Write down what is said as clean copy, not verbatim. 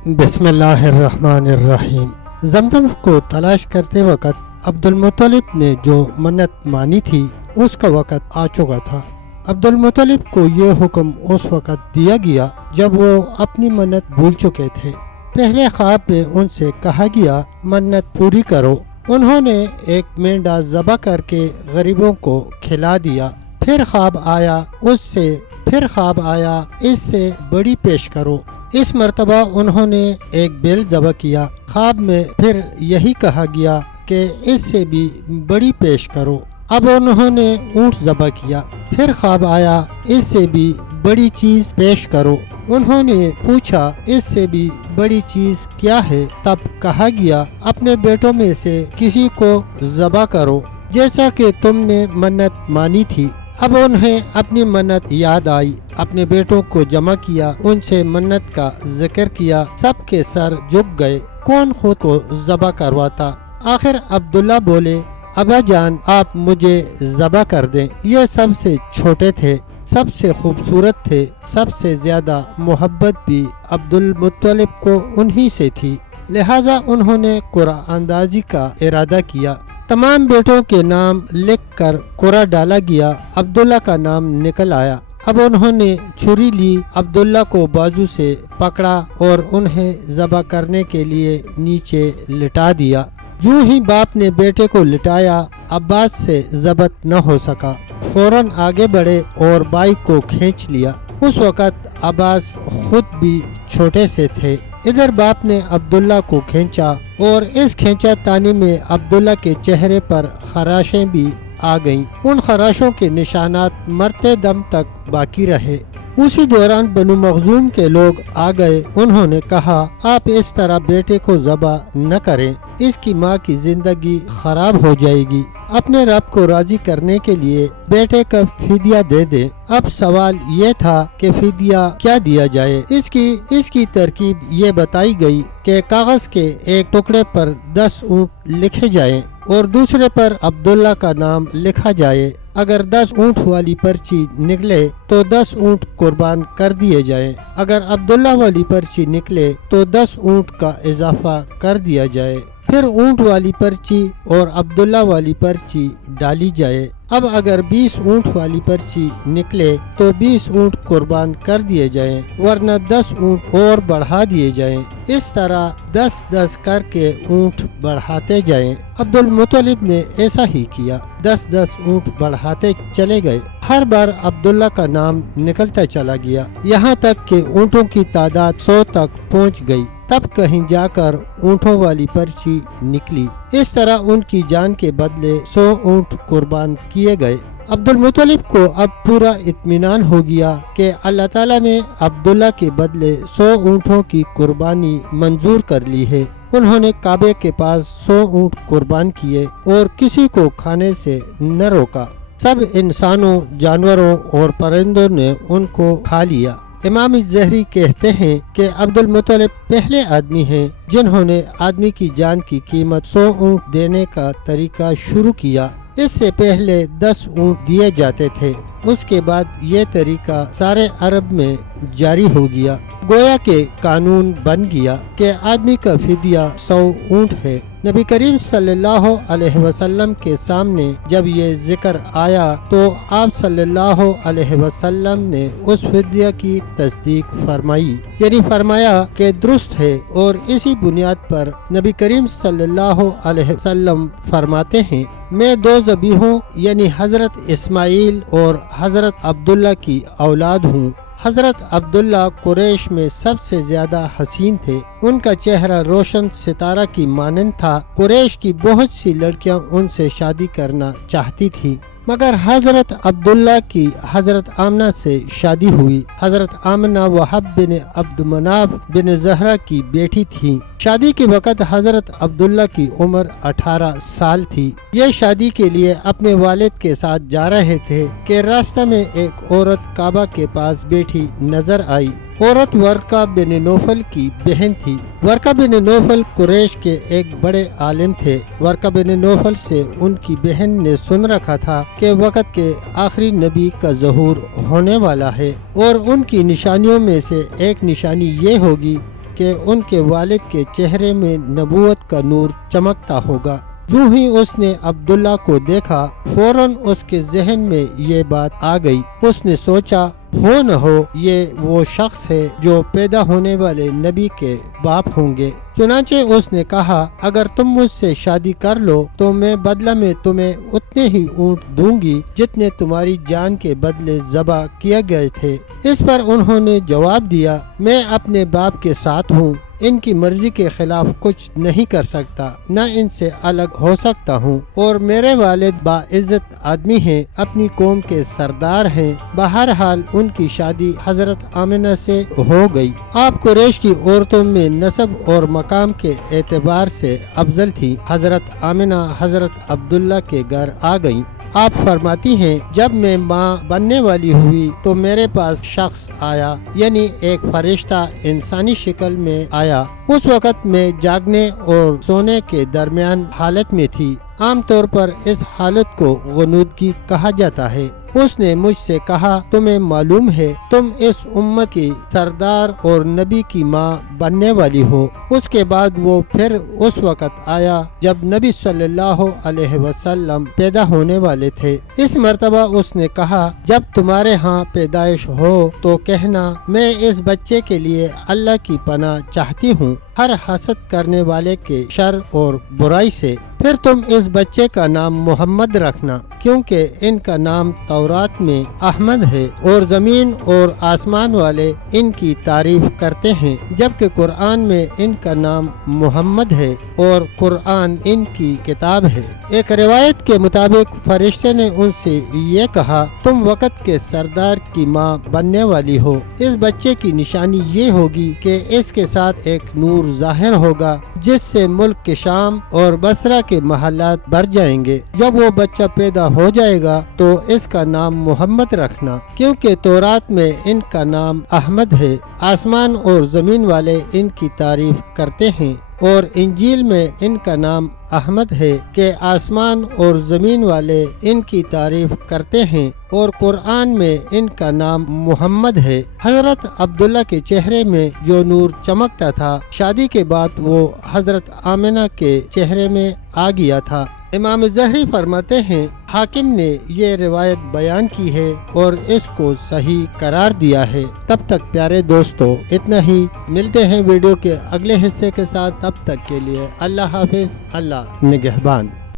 بسم اللہ الرحمن الرحیم۔ زمزم کو تلاش کرتے وقت عبد المطلب نے جو منت مانی تھی اس کا وقت آ چکا تھا۔ عبد المطلب کو یہ حکم اس وقت دیا گیا جب وہ اپنی منت بھول چکے تھے۔ پہلے خواب میں ان سے کہا گیا منت پوری کرو۔ انہوں نے ایک مینڈا ذبح کر کے غریبوں کو کھلا دیا۔ پھر خواب آیا اس سے بڑی پیش کرو۔ اس مرتبہ انہوں نے ایک بیل ذبح کیا۔ خواب میں پھر یہی کہا گیا کہ اس سے بھی بڑی پیش کرو۔ اب انہوں نے اونٹ ذبح کیا۔ پھر خواب آیا اس سے بھی بڑی چیز پیش کرو۔ انہوں نے پوچھا اس سے بھی بڑی چیز کیا ہے؟ تب کہا گیا اپنے بیٹوں میں سے کسی کو ذبح کرو جیسا کہ تم نے منت مانی تھی۔ اب انہیں اپنی منت یاد آئی، اپنے بیٹوں کو جمع کیا، ان سے منت کا ذکر کیا۔ سب کے سر جھک گئے، کون خود کو ذبح کرواتا؟ آخر عبداللہ بولے، ابا جان آپ مجھے ذبح کر دیں۔ یہ سب سے چھوٹے تھے، سب سے خوبصورت تھے، سب سے زیادہ محبت بھی عبد المطلب کو انہی سے تھی، لہٰذا انہوں نے قرعہ اندازی کا ارادہ کیا۔ تمام بیٹوں کے نام لکھ کر قرعہ ڈالا گیا۔ عبداللہ کا نام نکل آیا۔ اب انہوں نے چھری لی، عبداللہ کو بازو سے پکڑا اور انہیں ذبح کرنے کے لیے نیچے لٹا دیا۔ جو ہی باپ نے بیٹے کو لٹایا، عباس سے ضبط نہ ہو سکا، فوراً آگے بڑھے اور بائک کو کھینچ لیا۔ اس وقت عباس خود بھی چھوٹے سے تھے۔ ادھر باپ نے عبداللہ کو کھینچا اور اس کھینچا تانی میں عبداللہ کے چہرے پر خراشیں بھی آ گئیں۔ ان خراشوں کے نشانات مرتے دم تک باقی رہے۔ اسی دوران بنو مخزوم کے لوگ آ گئے۔ انہوں نے کہا آپ اس طرح بیٹے کو ذبح نہ کریں، اس کی ماں کی زندگی خراب ہو جائے گی۔ اپنے رب کو راضی کرنے کے لیے بیٹے کا فدیہ دے دیں۔ اب سوال یہ تھا کہ فدیہ کیا دیا جائے۔ اس کی ترکیب یہ بتائی گئی کہ کاغذ کے ایک ٹکڑے پر 10 اونٹ لکھے جائیں اور دوسرے پر عبداللہ کا نام لکھا جائے۔ اگر 10 اونٹ والی پرچی نکلے تو 10 اونٹ قربان کر دیے جائیں۔ اگر عبداللہ والی پرچی نکلے تو 10 اونٹ کا اضافہ کر دیا جائے۔ پھر اونٹ والی پرچی اور عبداللہ والی پرچی ڈالی جائے۔ اب اگر 20 اونٹ والی پرچی نکلے تو 20 اونٹ قربان کر دیے جائیں، ورنہ 10 اونٹ اور بڑھا دیے جائیں۔ اس طرح 10 کر کے اونٹ بڑھاتے جائیں۔ عبد المطلب نے ایسا ہی کیا، 10 اونٹ بڑھاتے چلے گئے۔ ہر بار عبداللہ کا نام نکلتا چلا گیا، یہاں تک کہ اونٹوں کی تعداد 100 تک پہنچ گئی۔ تب کہیں جا کر اونٹوں والی پرچی نکلی۔ اس طرح ان کی جان کے بدلے 100 اونٹ قربان کیے گئے۔ عبد المطلب کو اب پورا اطمینان ہو گیا کہ اللہ تعالیٰ نے عبداللہ کے بدلے 100 اونٹوں کی قربانی منظور کر لی ہے۔ انہوں نے کعبے کے پاس 100 اونٹ قربان کیے اور کسی کو کھانے سے نہ روکا۔ سب انسانوں، جانوروں اور پرندوں نے ان کو کھا لیا۔ امام زہری کہتے ہیں کہ عبد المطلب پہلے آدمی ہیں جنہوں نے آدمی کی جان کی قیمت 100 اونٹ دینے کا طریقہ شروع کیا۔ اس سے پہلے 10 اونٹ دیے جاتے تھے۔ اس کے بعد یہ طریقہ سارے عرب میں جاری ہو گیا، گویا کہ قانون بن گیا کہ آدمی کا فدیہ 100 اونٹ ہے۔ نبی کریم صلی اللہ علیہ وسلم کے سامنے جب یہ ذکر آیا تو آپ صلی اللہ علیہ وسلم نے اس فدیہ کی تصدیق فرمائی، یعنی فرمایا کہ درست ہے، اور اسی بنیاد پر نبی کریم صلی اللہ علیہ وسلم فرماتے ہیں میں 2 ذبیحوں یعنی حضرت اسماعیل اور حضرت عبداللہ کی اولاد ہوں۔ حضرت عبداللہ قریش میں سب سے زیادہ حسین تھے۔ ان کا چہرہ روشن ستارہ کی مانند تھا۔ قریش کی بہت سی لڑکیاں ان سے شادی کرنا چاہتی تھی، مگر حضرت عبداللہ کی حضرت آمنہ سے شادی ہوئی۔ حضرت آمنہ وہب بن عبد مناف بن زہرہ کی بیٹی تھی۔ شادی کے وقت حضرت عبداللہ کی عمر 18 سال تھی۔ یہ شادی کے لیے اپنے والد کے ساتھ جا رہے تھے کہ راستہ میں ایک عورت کعبہ کے پاس بیٹھی نظر آئی۔ عورت ورقہ بن نوفل کی بہن تھی۔ ورقہ بن نوفل قریش کے ایک بڑے عالم تھے۔ ورقہ بن نوفل سے ان کی بہن نے سن رکھا تھا کہ وقت کے آخری نبی کا ظہور ہونے والا ہے، اور ان کی نشانیوں میں سے ایک نشانی یہ ہوگی کہ ان کے والد کے چہرے میں نبوت کا نور چمکتا ہوگا۔ جو ہی اس نے عبداللہ کو دیکھا فوراً اس کے ذہن میں یہ بات آ گئی۔ اس نے سوچا ہو نہ ہو یہ وہ شخص ہے جو پیدا ہونے والے نبی کے باپ ہوں گے۔ چنانچہ اس نے کہا اگر تم مجھ سے شادی کر لو تو میں بدلہ میں تمہیں اتنے ہی اونٹ دوں گی جتنے تمہاری جان کے بدلے ذبح کیے گئے تھے۔ اس پر انہوں نے جواب دیا میں اپنے باپ کے ساتھ ہوں، ان کی مرضی کے خلاف کچھ نہیں کر سکتا، نہ ان سے الگ ہو سکتا ہوں، اور میرے والد باعزت آدمی ہیں، اپنی قوم کے سردار ہیں۔ بہرحال ان کی شادی حضرت آمنہ سے ہو گئی۔ آپ قریش کی عورتوں میں نسب اور مقام کے اعتبار سے افضل تھی۔ حضرت آمنہ حضرت عبداللہ کے گھر آ گئیں۔ آپ فرماتی ہیں جب میں ماں بننے والی ہوئی تو میرے پاس شخص آیا، یعنی ایک فرشتہ انسانی شکل میں آیا۔ اس وقت میں جاگنے اور سونے کے درمیان حالت میں تھی۔ عام طور پر اس حالت کو غنودگی کہا جاتا ہے۔ اس نے مجھ سے کہا تمہیں معلوم ہے تم اس امت کی سردار اور نبی کی ماں بننے والی ہو۔ اس کے بعد وہ پھر اس وقت آیا جب نبی صلی اللہ علیہ وسلم پیدا ہونے والے تھے۔ اس مرتبہ اس نے کہا جب تمہارے ہاں پیدائش ہو تو کہنا میں اس بچے کے لیے اللہ کی پناہ چاہتی ہوں ہر حسد کرنے والے کے شر اور برائی سے۔ پھر تم اس بچے کا نام محمد رکھنا کیونکہ ان کا نام تورات میں احمد ہے اور زمین اور آسمان والے ان کی تعریف کرتے ہیں، جبکہ قرآن میں ان کا نام محمد ہے اور قرآن ان کی کتاب ہے۔ ایک روایت کے مطابق فرشتے نے ان سے یہ کہا تم وقت کے سردار کی ماں بننے والی ہو۔ اس بچے کی نشانی یہ ہوگی کہ اس کے ساتھ ایک نور ظاہر ہوگا جس سے ملک کے شام اور بصرہ کے محلات بھر جائیں گے۔ جب وہ بچہ پیدا ہو جائے گا تو اس کا نام محمد رکھنا کیونکہ تورات میں ان کا نام احمد ہے۔ آسمان اور زمین والے ان کی تعریف کرتے ہیں اور انجیل میں ان کا نام احمد ہے کہ آسمان اور زمین والے ان کی تعریف کرتے ہیں، اور قرآن میں ان کا نام محمد ہے۔ حضرت عبداللہ کے چہرے میں جو نور چمکتا تھا شادی کے بعد وہ حضرت آمنہ کے چہرے میں آ گیا تھا۔ امام زہری فرماتے ہیں حاکم نے یہ روایت بیان کی ہے اور اس کو صحیح قرار دیا ہے۔ تب تک پیارے دوستو اتنا ہی، ملتے ہیں ویڈیو کے اگلے حصے کے ساتھ، تب تک کے لیے اللہ حافظ، اللہ نگہبان۔